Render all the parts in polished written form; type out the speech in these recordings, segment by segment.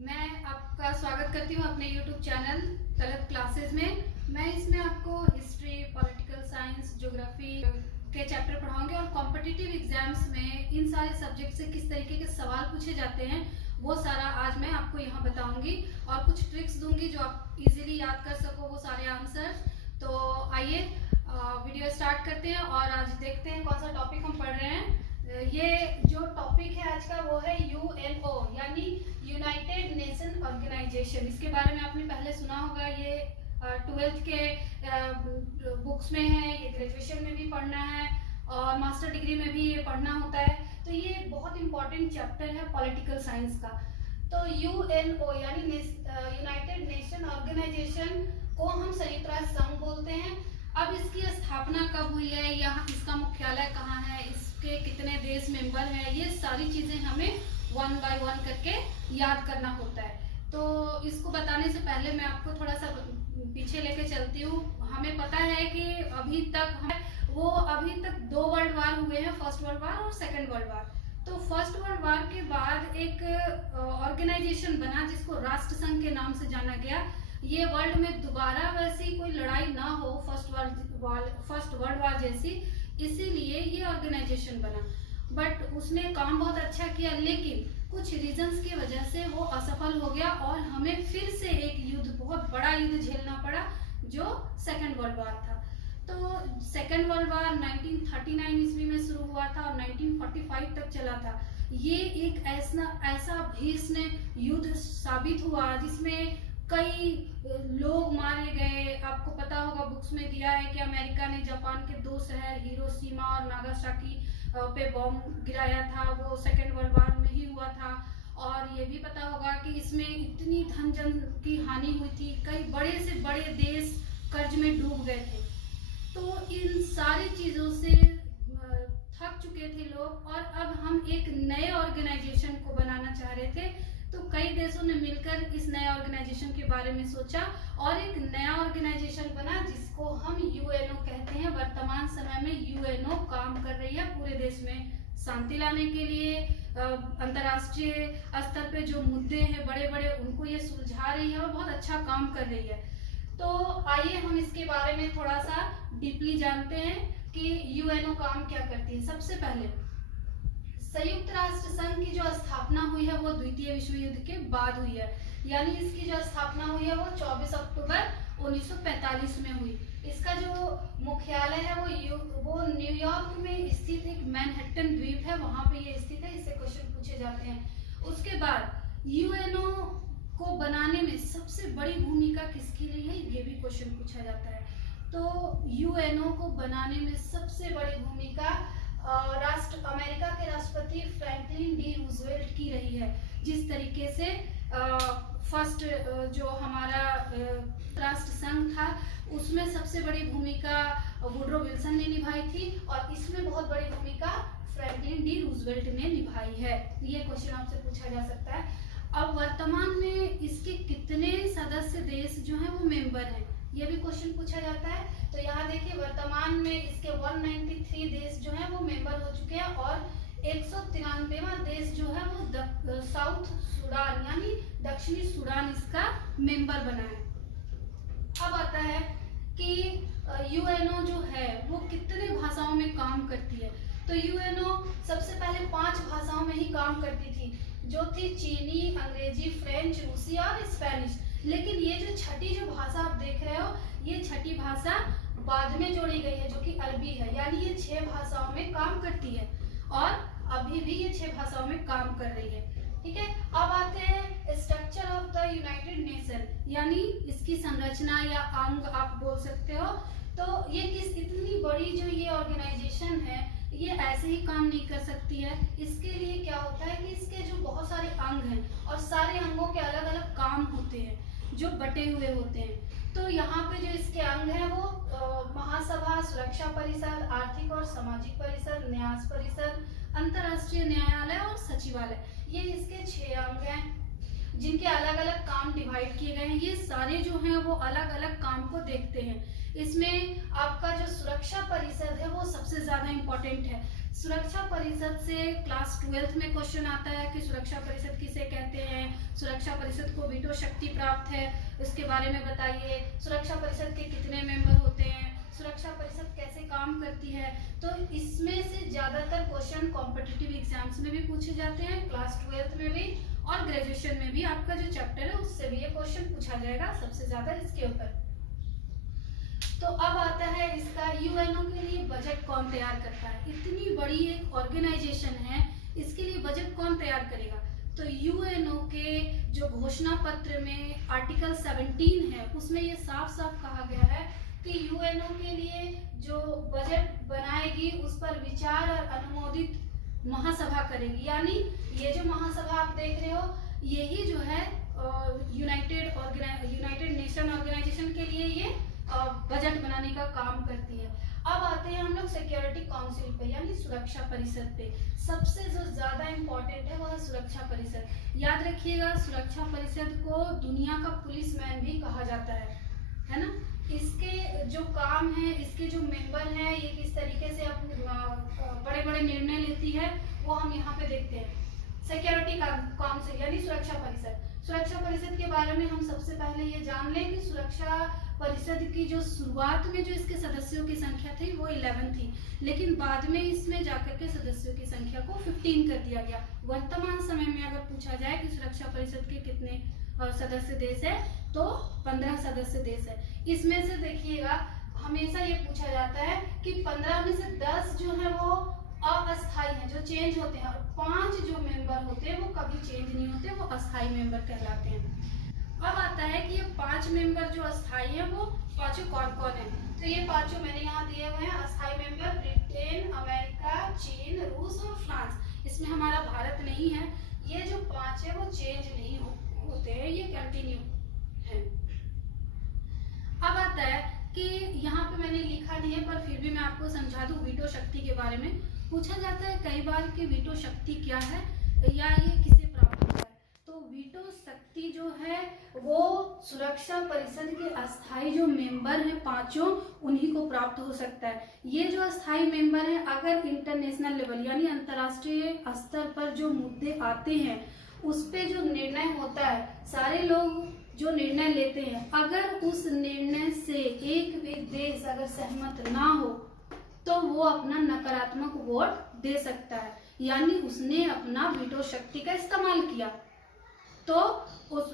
मैं आपका स्वागत करती हूँ अपने YouTube चैनल तलत क्लासेस में। मैं इसमें आपको हिस्ट्री, पॉलिटिकल साइंस, ज्योग्राफी के चैप्टर पढ़ाऊंगी और कॉम्पिटिटिव एग्जाम्स में इन सारे सब्जेक्ट से किस तरीके के सवाल पूछे जाते हैं वो सारा आज मैं आपको यहाँ बताऊंगी और कुछ ट्रिक्स दूंगी जो आप इजीली याद कर सको वो सारे आंसर। तो आइए वीडियो स्टार्ट करते हैं और आज देखते हैं कौन सा टॉपिक हम पढ़ रहे हैं। ये जो टॉपिक है आज का वो है यूएनओ यानी यूनाइटेड नेशन ऑर्गेनाइजेशन। इसके बारे में आपने पहले सुना होगा। ये 12th के बुक्स में है, ये ग्रेजुएशन में भी पढ़ना है और मास्टर डिग्री में भी ये पढ़ना होता है। तो ये बहुत इंपॉर्टेंट चैप्टर है पॉलिटिकल साइंस का। तो यूएनओ यानी यूनाइटेड नेशन ऑर्गेनाइजेशन को हम संयुक्त राष्ट्र संघ बोलते हैं। अब इसकी स्थापना कब हुई है, यहाँ इसका मुख्यालय कहाँ है, इसके कितने देश मेंबर हैं, ये सारी चीजें हमें वन बाय वन करके याद करना होता है। तो इसको बताने से पहले मैं आपको थोड़ा सा पीछे लेके चलती हूँ। हमें पता है कि अभी तक 2 वर्ल्ड वार हुए हैं, फर्स्ट वर्ल्ड वार और सेकेंड वर्ल्ड वार। तो फर्स्ट वर्ल्ड वार के बाद एक ऑर्गेनाइजेशन बना जिसको राष्ट्र संघ के नाम से जाना गया। ये वर्ल्ड में दोबारा वैसी कोई लड़ाई ना हो फर्स्ट वर्ल्ड वार जैसी, इसीलिए ये ऑर्गेनाइजेशन बना। बट उसने काम बहुत अच्छा किया, लेकिन कुछ रीजंस की वजह से वो असफल हो गया और हमें फिर से एक युद्ध, बहुत बड़ा युद्ध झेलना पड़ा जो सेकेंड वर्ल्ड वार था। तो सेकेंड वर्ल्ड वार 1939 ईस्वी में शुरू हुआ था और 1945 तक चला था। ये एक ऐसा भीषण युद्ध साबित हुआ जिसमें कई लोग मारे गए। आपको पता होगा बुक्स में दिया है कि अमेरिका ने जापान के 2 शहर हिरोशिमा और नागासाकी पे बॉम्ब गिराया था, वो सेकेंड वर्ल्ड वार में ही हुआ था। और ये भी पता होगा कि इसमें इतनी धन जन की हानि हुई थी, कई बड़े से बड़े देश कर्ज में डूब गए थे। तो इन सारी चीजों से थक चुके थे लोग और अब हम एक नए ऑर्गेनाइजेशन को बनाना चाह रहे थे। तो कई देशों ने मिलकर इस नए ऑर्गेनाइजेशन के बारे में सोचा और एक नया ऑर्गेनाइजेशन बना जिसको हम यूएनओ कहते हैं। वर्तमान समय में यूएनओ काम कर रही है पूरे देश में शांति लाने के लिए। अंतर्राष्ट्रीय स्तर पे जो मुद्दे हैं बड़े बड़े उनको ये सुलझा रही है और बहुत अच्छा काम कर रही है। तो आइए हम इसके बारे में थोड़ा सा डीपली जानते हैं कि यूएनओ काम क्या करती है। सबसे पहले संयुक्त राष्ट्र संघ की जो स्थापना हुई है वो द्वितीय विश्व युद्ध के बाद हुई है, यानी इसकी जो स्थापना हुई है वो 24 अक्टूबर 1945 में हुई। इसका जो मुख्यालय है वो न्यूयॉर्क में स्थित एक मैनहट्टन द्वीप है, वहां पे ये स्थित है। इससे क्वेश्चन पूछे जाते हैं। उसके बाद यूएनओ को बनाने में सबसे बड़ी भूमिका किसकी रही है, ये भी क्वेश्चन पूछा जाता है। तो यूएनओ को बनाने में सबसे बड़ी भूमिका अमेरिका के राष्ट्रपति फ्रैंकलिन डी रूजवेल्ट की रही है। जिस तरीके से फर्स्ट जो हमारा राष्ट्र संघ था उसमें सबसे बड़ी भूमिका वुडरो विल्सन ने निभाई थी और इसमें बहुत बड़ी भूमिका फ्रैंकलिन डी रूजवेल्ट ने निभाई है। ये क्वेश्चन आपसे पूछा जा सकता है। अब वर्तमान में इसके कितने सदस्य देश जो हैं वो मेंबर हैं, ये भी क्वेश्चन पूछा जाता है। तो यहाँ देखिए वर्तमान में इसके 193 देश जो हैं वो मेंबर हो चुके हैं और 193वां देश जो है वो साउथ सूडान यानी दक्षिणी सूडान इसका मेंबर बना है। अब आता है कि यूएनओ जो है वो कितने भाषाओं में काम करती है। तो यूएनओ सबसे पहले 5 भाषाओं में ही काम करती थी, जो थी चीनी, अंग्रेजी, फ्रेंच, रूसी और स्पेनिश। लेकिन ये जो छठी जो भाषा आप देख रहे हो, ये छठी भाषा बाद में जोड़ी गई है जो कि अरबी है, यानी ये 6 भाषाओं में काम करती है और अभी भी ये 6 भाषाओं में काम कर रही है। ठीक है, अब आते हैं structure of the United nation, यानी इसकी संरचना या अंग आप बोल सकते हो। तो ये इतनी बड़ी जो ये ऑर्गेनाइजेशन है ये ऐसे ही काम नहीं कर सकती है। इसके लिए क्या होता है कि इसके जो बहुत सारे अंग हैं और सारे अंगों के अलग अलग काम होते हैं जो बटे हुए होते हैं। तो यहाँ पे जो इसके अंग हैं वो महासभा, सुरक्षा परिषद, आर्थिक और सामाजिक परिषद, न्यास परिषद, अंतर्राष्ट्रीय न्यायालय और सचिवालय, ये इसके 6 अंग हैं जिनके अलग अलग काम डिवाइड किए गए हैं। ये सारे जो हैं वो अलग अलग काम को देखते हैं। इसमें आपका जो सुरक्षा परिषद है वो सबसे ज्यादा इम्पोर्टेंट है। सुरक्षा परिषद से क्लास 12th में क्वेश्चन आता है कि सुरक्षा परिषद किसे कहते हैं, सुरक्षा परिषद को वीटो शक्ति प्राप्त है, उसके बारे में बताइए। सुरक्षा परिषद के कितने मेंबर होते हैं, सुरक्षा परिषद कैसे काम करती है। तो इसमें से ज्यादातर क्वेश्चन कॉम्पिटिटिव एग्जाम्स में भी पूछे जाते हैं, क्लास 12th में भी और ग्रेजुएशन में भी। आपका जो चैप्टर है उससे भी ये क्वेश्चन पूछा जाएगा सबसे ज्यादा इसके ऊपर। तो अब आता है इसका यूएनओ के लिए बजट कौन तैयार करता है। इतनी बड़ी एक ऑर्गेनाइजेशन है, इसके लिए बजट कौन तैयार करेगा। तो यूएनओ के जो घोषणा पत्र में आर्टिकल 17 है उसमें ये साफ साफ कहा गया है कि यूएनओ के लिए जो बजट बनाएगी उस पर विचार और अनुमोदित महासभा करेगी। यानी ये जो महासभा आप देख रहे हो यही जो है यूनाइटेड नेशन ऑर्गेनाइजेशन के लिए ये बजट बनाने का काम करती है। अब आते हैं हम लोग सिक्योरिटी काउंसिल पे यानी सुरक्षा परिषद पे। सबसे जो ज्यादा इम्पोर्टेंट है वह सुरक्षा परिषद। याद रखिएगा सुरक्षा परिषद को दुनिया का पुलिसमैन भी कहा जाता है ना। इसके जो काम है, इसके जो मेंबर हैं, ये किस तरीके से बड़े बड़े निर्णय लेती है वो हम यहाँ पे देखते हैं। सिक्योरिटी काउंसिल यानी सुरक्षा परिषद। सुरक्षा परिषद के बारे में हम सबसे पहले ये जान लें कि सुरक्षा परिषद की जो शुरुआत में जो इसके सदस्यों की संख्या थी वो 11 थी, लेकिन बाद में इसमें जाकर के सदस्यों की संख्या को 15 कर दिया गया। वर्तमान समय में अगर पूछा जाए कि सुरक्षा परिषद के कितने सदस्य देश है तो 15 सदस्य देश है। इसमें से देखिएगा हमेशा ये पूछा जाता है कि 15 में से 10 जो है वो अस्थायी हैं, जो चेंज होते हैं, और 5 जो मेंबर होते हैं वो कभी चेंज नहीं होते, वो अस्थायी मेंबर कहलाते हैं। अब आता है कि ये 5 मेंबर जो अस्थायी हैं वो पांचों कौन कौन है। तो ये पांचों मैंने यहाँ दिए हुए हैं अस्थायी मेंबर, ब्रिटेन, अमेरिका, चीन, रूस और फ्रांस। इसमें हमारा भारत नहीं है। ये जो 5 है वो चेंज नहीं होते हैं, ये कंटिन्यू है। अब आता है कि यहाँ पे मैंने लिखा नहीं है पर फिर भी मैं आपको समझा दूं वीटो शक्ति के बारे में। पूछा जाता है कई बार कि वीटो शक्ति क्या है या ये किसे प्राप्त होता है। तो वीटो शक्ति जो है वो सुरक्षा परिषद के अस्थायी जो मेंबर हैं पांचों, उन्हीं को प्राप्त हो सकता है। ये जो अस्थायी मेंबर हैं अगर इंटरनेशनल लेवल यानी अंतर्राष्ट्रीय स्तर पर जो मुद्दे आते हैं उस पे जो निर्णय होता है, सारे लोग जो निर्णय लेते हैं, अगर उस निर्णय से एक भी देश अगर सहमत ना हो तो वो अपना नकारात्मक वोट दे सकता है, यानी उसने अपना वीटो शक्ति का इस्तेमाल किया। तो उस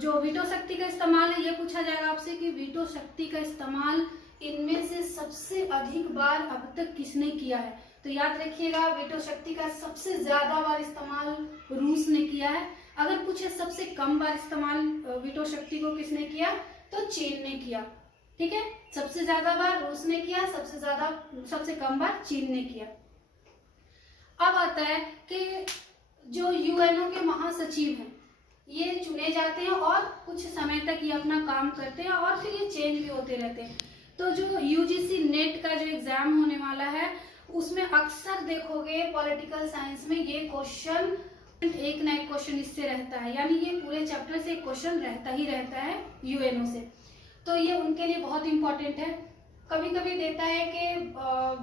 जो वीटो शक्ति का इस्तेमाल है, ये पूछा जाएगा आपसे कि वीटो शक्ति का इस्तेमाल इनमें से सबसे अधिक बार अब तक किसने किया है। तो याद रखिएगा वीटो शक्ति का सबसे ज्यादा बार इस्तेमाल रूस ने किया है। अगर पूछे सबसे कम बार इस्तेमाल वीटो शक्ति को किसने किया तो चीन ने किया। ठीक है, सबसे ज्यादा बार रूस ने किया, सबसे कम बार चीन ने किया। अब आता है कि जो यूएनओ के महासचिव हैं ये चुने जाते हैं और कुछ समय तक ये अपना काम करते हैं और फिर ये चेंज भी होते रहते हैं। तो जो यूजीसी नेट का जो एग्जाम होने वाला है उसमें अक्सर देखोगे पॉलिटिकल साइंस में ये क्वेश्चन एक ना एक क्वेश्चन इससे रहता है, यानी ये पूरे चैप्टर से एक क्वेश्चन रहता ही रहता है यूएनओ से। तो ये उनके लिए बहुत इंपॉर्टेंट है। कभी कभी देता है कि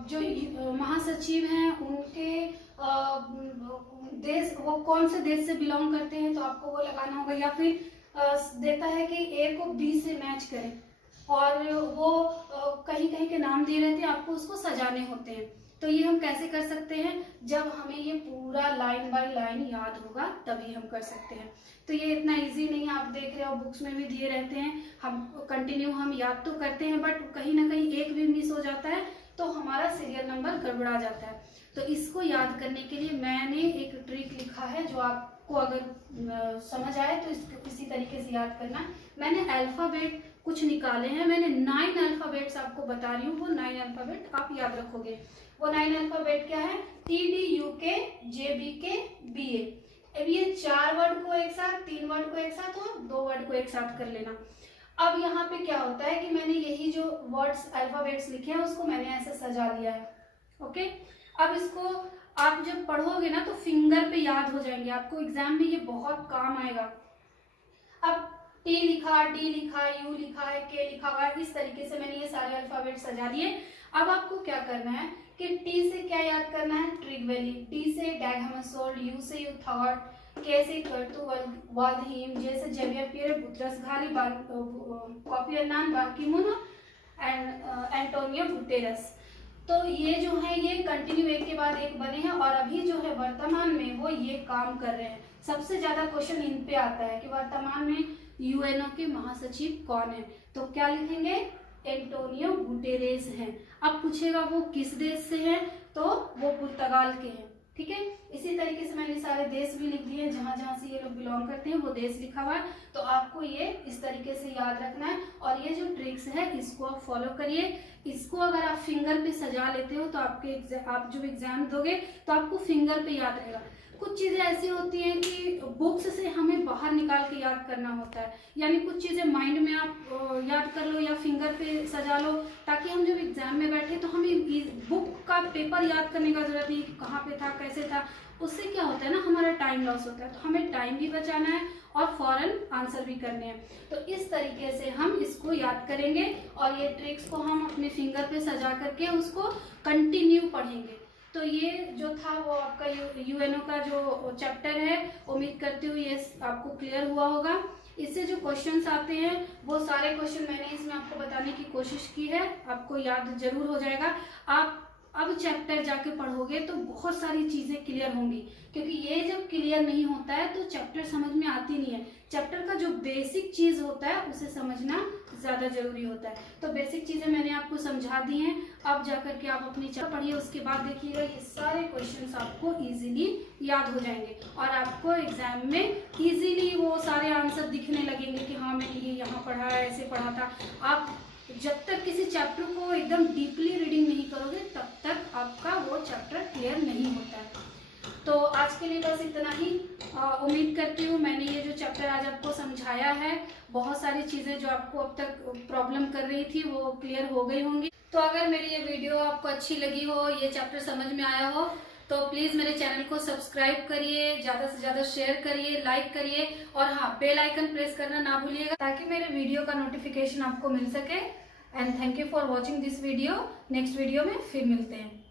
जो महासचिव हैं उनके देश वो कौन से देश से बिलोंग करते हैं, तो आपको वो लगाना होगा। या फिर देता है कि ए को बी से मैच करें और वो कहीं कहीं के नाम दिए रहते हैं, आपको उसको सजाने होते हैं। तो ये हम कैसे कर सकते हैं, जब हमें ये पूरा लाइन बाय लाइन याद होगा तभी हम कर सकते हैं। तो ये इतना इजी नहीं है, आप देख रहे हो बुक्स में भी दिए रहते हैं, हम कंटिन्यू हम याद तो करते हैं बट कहीं ना कहीं एक भी मिस हो जाता है तो हमारा सीरियल नंबर गड़बड़ा जाता है। तो इसको याद करने के लिए मैंने एक ट्रिक लिखा है जो आपको अगर समझ आए तो इसी तरीके से याद करना। मैंने अल्फाबेट कुछ निकाले हैं, मैंने 9 अल्फाबेट्स आपको बता रही हूँ, वो 9 अल्फाबेट आप याद रखोगे। वो 9 अल्फाबेट क्या है, TDUK JBK BA। अब ये 4 वर्ड को एक साथ, 3 वर्ड को एक साथ और 2 वर्ड को एक साथ कर लेना। अब यहाँ पे क्या होता है कि मैंने यही जो वर्ड्स अल्फाबेट्स लिखे हैं उसको मैंने ऐसे सजा लिया है। ओके, अब इसको आप जब पढ़ोगे ना तो फिंगर पे याद हो जाएंगे, आपको एग्जाम में ये बहुत काम आएगा। अब T लिखा, D लिखा, U लिखा है, K लिखा हुआ है, इस तरीके से मैंने ये सारे अल्फाबेट सजा दिए। अब आपको क्या करना है कि कि टी से क्या याद करना है, ट्रिग वैली, टी से डैग हैमरशोल्ड, यू से यूथॉर्ड, के से कर्तु वाल्डहीम, जे से जेवियर पियर Boutros Ghali, Kofi Annan Ban Ki moon and Antonio Guterres. तो ये जो है ये कंटिन्यू एक के बाद एक बने हैं और अभी जो है वर्तमान में वो ये काम कर रहे हैं। सबसे ज्यादा क्वेश्चन इन पे आता है कि वर्तमान में यूएनओ के महासचिव कौन है, तो क्या लिखेंगे, एंटोनियो गुटेरेस हैं। अब पूछेगा वो किस देश से हैं, तो वो पुर्तगाल के हैं। ठीक है, इसी तरीके से मैंने सारे देश भी लिख दिए हैं, जहां जहां से ये लोग बिलोंग करते हैं वो देश लिखा हुआ है। तो आपको ये इस तरीके से याद रखना है और ये जो ट्रिक्स है इसको आप फॉलो करिए। इसको अगर आप फिंगर पे सजा लेते हो तो आप जब एग्जाम दोगे तो आपको फिंगर पे याद रहेगा। कुछ चीजें ऐसी होती हैं कि बुक्स से हमें बाहर निकाल के याद करना होता है, यानी कुछ चीजें माइंड में आप याद कर लो या फिंगर पे सजा लो, ताकि हम जब एग्जाम में बैठे तो हमें बुक का पेपर याद करने का जरूरत नहीं कि कहाँ पे था कैसे था। उससे क्या होता है ना, हमारा टाइम लॉस होता है। तो हमें टाइम भी बचाना है और फौरन आंसर भी करने हैं। तो इस तरीके से हम इसको याद करेंगे और ये ट्रिक्स को हम अपने फिंगर पे सजा करके उसको कंटिन्यू पढ़ेंगे। तो ये जो था वो आपका यूएनओ का जो चैप्टर है, उम्मीद करती हूँ ये आपको क्लियर हुआ होगा। इससे जो क्वेश्चंस आते हैं वो सारे क्वेश्चन मैंने इसमें आपको बताने की कोशिश की है, आपको याद जरूर हो जाएगा। आप अब चैप्टर जाके पढ़ोगे तो बहुत सारी चीजें क्लियर होंगी, क्योंकि ये जब क्लियर नहीं होता है तो चैप्टर समझ में आती नहीं है। चैप्टर का जो बेसिक चीज होता है उसे समझना ज्यादा जरूरी होता है। तो बेसिक चीजें मैंने आपको समझा दी हैं। अब जाकर के आप अपनी चैप्टर पढ़िए, उसके बाद देखिएगा ये सारे क्वेश्चंस आपको इजीली याद हो जाएंगे और आपको एग्जाम में इजीली वो सारे आंसर दिखने लगेंगे कि हाँ मैंने ये यहाँ पढ़ा है, ऐसे पढ़ा था। आप जब तक किसी चैप्टर को एकदम डीपली रीडिंग नहीं करोगे तब तक आपका वो चैप्टर क्लियर नहीं होता है। तो आज के लिए बस इतना ही। उम्मीद करती हूँ मैंने ये जो चैप्टर आज आपको समझाया है, बहुत सारी चीज़ें जो आपको अब तक प्रॉब्लम कर रही थी वो क्लियर हो गई होंगी। तो अगर मेरी ये वीडियो आपको अच्छी लगी हो, ये चैप्टर समझ में आया हो, तो प्लीज़ मेरे चैनल को सब्सक्राइब करिए, ज़्यादा से ज़्यादा शेयर करिए, लाइक करिए और हाँ बेल आइकन प्रेस करना ना भूलिएगा, ताकि मेरे वीडियो का नोटिफिकेशन आपको मिल सके। And thank you for watching this video. Next video में फिर मिलते हैं।